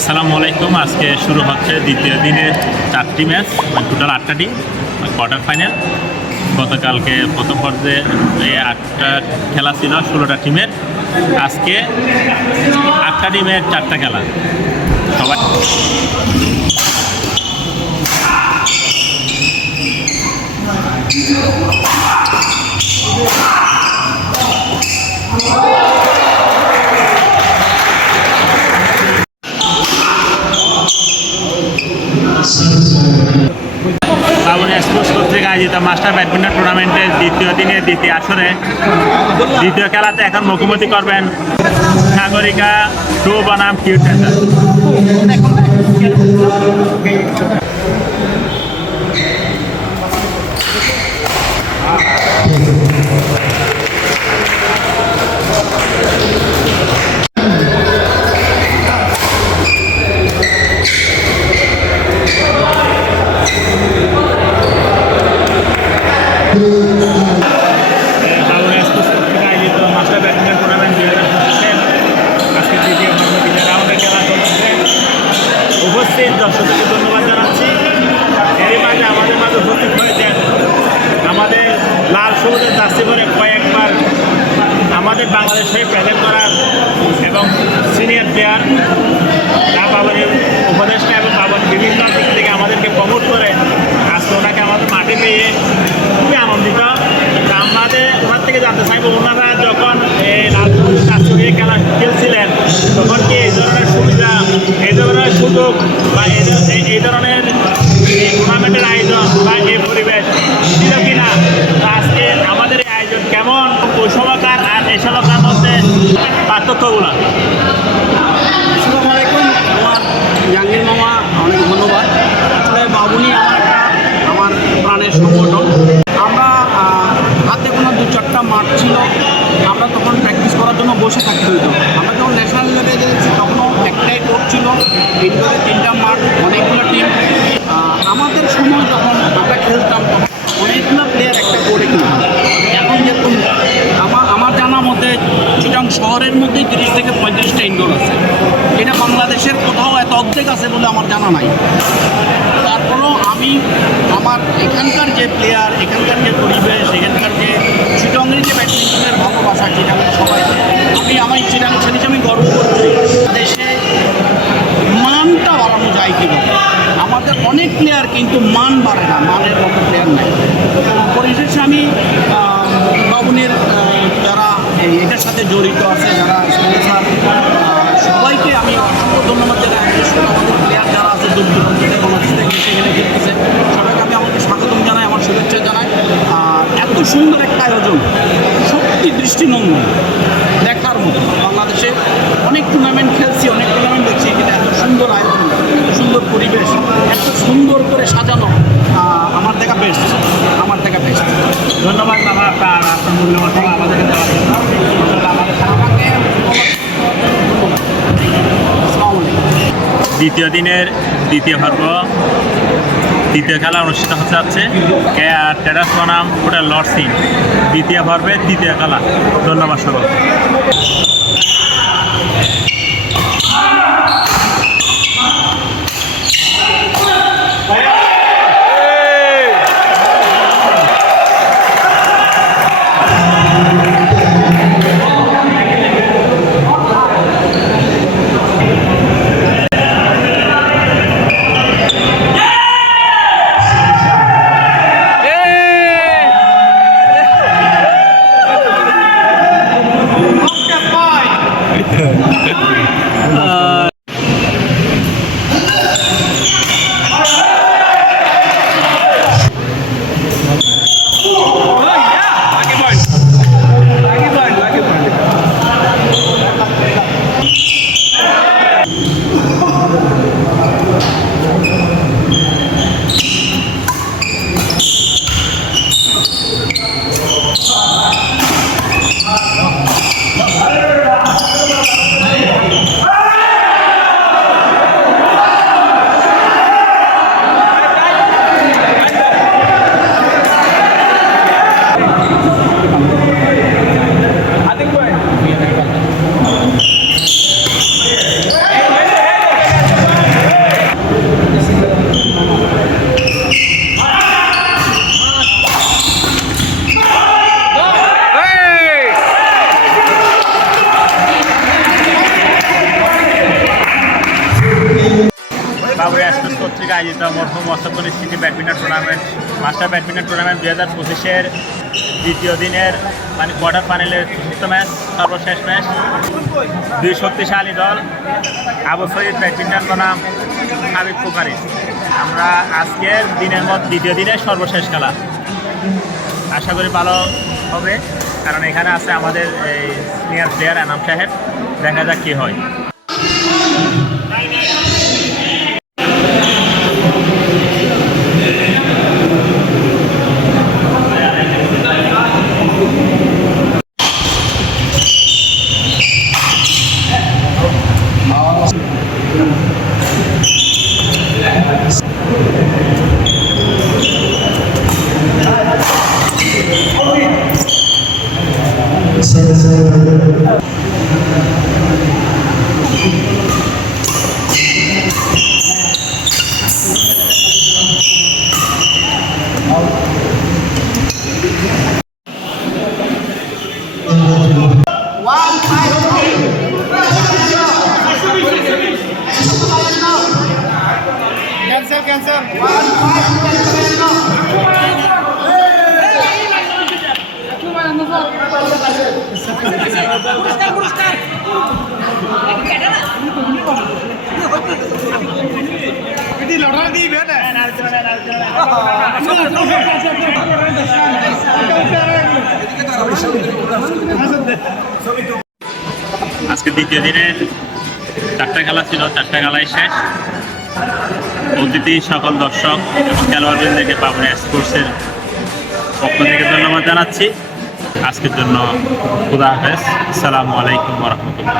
আসসালামু আলাইকুম। আজকে শুরু হচ্ছে দ্বিতীয় দিনের চারটি ম্যাচ মানে টোটাল আটটা টিম কোয়ার্টার ফাইনাল গতকালকে প্রথম পর্যায়ে এই আটটা খেলা ছিল ষোলোটা টিমের আজকে আটটা টিমের চারটা খেলা। সবাই শ্রাবণী মাস্টার ব্যাডমিন্টন টুর্নামেন্টের দ্বিতীয় দিনে, দ্বিতীয় আসরে, দ্বিতীয় খেলাতে এখন মুখোমুখি করবেন সাগরিকা টু বনাম কিউ লাল সবুজের কয়েকবার আমাদের বাংলাদেশ প্রেজেন্ট করার এবং সিনিয়র প্লেয়ার, যা পাবনের উপদেষ্টা এবং পাবন বিভিন্ন দিক থেকে আমাদেরকে প্রমোট করে, আজকে ওনাকে আমাদের মাঠে পেয়ে খুবই আনন্দিত। পার্থক্যগুলো আসসালামু আলাইকুম আমার জাহাঙ্গীর মামা অনেক ধন্যবাদ আসলে বাবুনি আমার একটা আমার প্রাণের সংগঠন আমরা আহ, হাতে কোনো দু চারটা মাঠ ছিল আমরা তখন প্র্যাকটিস করার জন্য বসে থাকতে হতো আমরা যখন ন্যাশনাল লেভেলে গেছি তখনও একটাই কোর্ট ছিল ইনডোরে তিনটা মাঠ অনেকগুলো টিম আমাদের সময় যখন আমরা খেলতাম তখন অনেকগুলো প্লেয়ার একটা কোর্টে খেলতাম এখন যেরকম আমার আমার জানা মতে চিটাং শহরের মধ্যেই তিরিশ থেকে পঁয়ত্রিশটা ইনডোর আছে এটা বাংলাদেশের অর্ধেক আছে বলে আমার জানা নাই। তারপরেও আমি আমার এখানকার যে প্লেয়ার এখানকার যে পরিবেশ, এখানকার যে চিটংয়ের যে ব্যাডমিন্টনের ভালোবাসা চিটাংয়ের সবাই আমি আমার চিটাং ছেলে আমি গর্ব করছি। দেশে মানটা বাড়ানো যায় কীভাবে? আমাদের অনেক প্লেয়ার কিন্তু মান বাড়ে না, মানের মতো প্লেয়ার নাই। পরিশেষে আমি বাবুনের যারা এটার সাথে জড়িত আছে, যারা স্পন্সার আমি অসংখ্য ধন্যবাদ জানাই বিশেষ করে আমাদের প্লেয়ার যারা আছে দূর দূরান্ত থেকে বাংলাদেশ থেকে সেখানে খেলতেছে সবাইকে আমি আমাকে স্বাগতম জানাই আমার শুভেচ্ছা জানাই আর এত সুন্দর একটা আয়োজন সত্যি দৃষ্টিনন্দন দেখার মতো বাংলাদেশে অনেক টুর্নামেন্ট খেলছি অনেক টুর্নামেন্ট দেখছি কিন্তু এত সুন্দর আয়োজন এত সুন্দর পরিবেশ এত সুন্দর করে সাজানো আহ, আমার দেখা বেস্ট আমার দেখা বেস্ট ধন্যবাদ মামা আপনার আপনার মূল্যবান সময় আমাদেরকে দেওয়ার জন্য ইনশাআল্লাহ আমাদের আমাকে আসসালামু আলাইকুম দ্বিতীয় দিনের দ্বিতীয় পর্ব। দ্বিতীয় খেলা অনুষ্ঠিত হতে যাচ্ছে কে আর টেরাস বনাম হোটেল লর্ডসিং। দ্বিতীয় পর্বে দ্বিতীয় খেলা। ধন্যবাদ সকল আয়োজিত মরহুম অসফল স্মৃতি badminton tournament master badminton tournament দুই হাজার পঁচিশের দ্বিতীয় দিনের মানে কোয়ার্টার ফাইনালের চতুর্থ ম্যাচ সর্বশেষ ম্যাচ দুই শক্তিশালী দল, আবু সৈয়দ ব্যাডমিন্টন বনাম হাবিব পুকারি আমরা আজকের দিনের মধ্যে দ্বিতীয় দিনের সর্বশেষ খেলা। আশা করি ভালো হবে, কারণ এখানে আছে আমাদের এই সিনিয়র প্লেয়ার আনাম সাহেব। দেখা যাক কী হয়। 三分 ক্যান্সেল ক্যান্সেল আজকে দ্বিতীয় দিনের চারটা খেলা ছিল চারটা খেলাই শেষ। অতিথি, সকল দর্শক এবং খেলোয়াড়দেরকে পাবনা স্পোর্টসের পক্ষ থেকে ধন্যবাদ জানাচ্ছি। আজকের জন্য খুদা হাফেজ। আসসালামু আলাইকুম রহমতুল্লাহ।